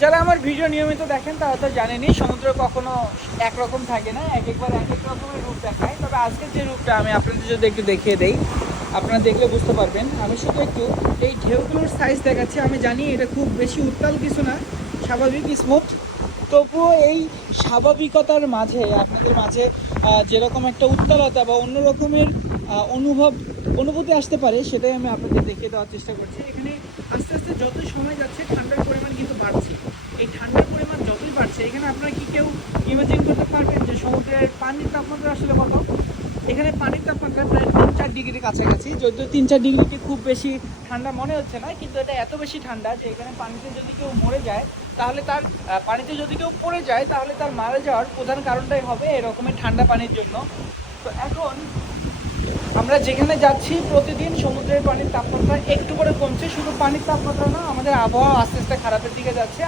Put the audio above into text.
যারা আমার ভিডিও নিয়মিত দেখেন তারা তো জানেনই সমুদ্র কখনো একরকম থাকে না, একবার এক এক রকমের রূপ দেখায়। তবে আজকের যে রূপটা আমি আপনাদের যদি একটু দেখিয়ে দেই, আপনারা দেখলে বুঝতে পারবেন। আমি শুধু একটু এই ঢেউগুলোর সাইজ দেখাচ্ছি। আমি জানি এটা খুব বেশি উত্তাল কিছু না, স্বাভাবিক স্মুথ। তবুও এই স্বাভাবিকতার মাঝে আপনাদের মাঝে যেরকম একটা উত্তালতা বা অন্য রকমের অনুভূতি আসতে পারে, সেটাই আমি আপনাদের দেখিয়ে দেওয়ার চেষ্টা করছি। এখানে আস্তে আস্তে যতই সময় যাচ্ছে ঠান্ডার পরিমাণ কিন্তু বাড়ছে। এই ঠান্ডার পরিমাণ যতই বাড়ছে, এখানে আপনারা কি কেউ ইমাজিন করতে পারবেন যে সমুদ্রের পানির তাপমাত্রা আসলে কত? এখানে পানির তাপমাত্রা প্রায় 3-4 ডিগ্রির কাছাকাছি। যদিও 3-4 ডিগ্রিকে খুব বেশি ঠান্ডা মনে হচ্ছে না, কিন্তু এটা এত বেশি ঠান্ডা যে এখানে পানিতে যদি কেউ মরে যায় তাহলে তার পানিতে যদি কেউ পড়ে যায় তাহলে তার মারা যাওয়ার প্রধান কারণটাই হবে এরকমের ঠান্ডা পানির জন্য। তো এখন আমরা যেখানে যাচ্ছি প্রতিদিন সমুদ্রের পানির তাপমাত্রা একটু করে কমছে। শুধু পানির তাপমাত্রা না, আমাদের আবহাওয়া আস্তে আস্তে খারাপের দিকে যাচ্ছে।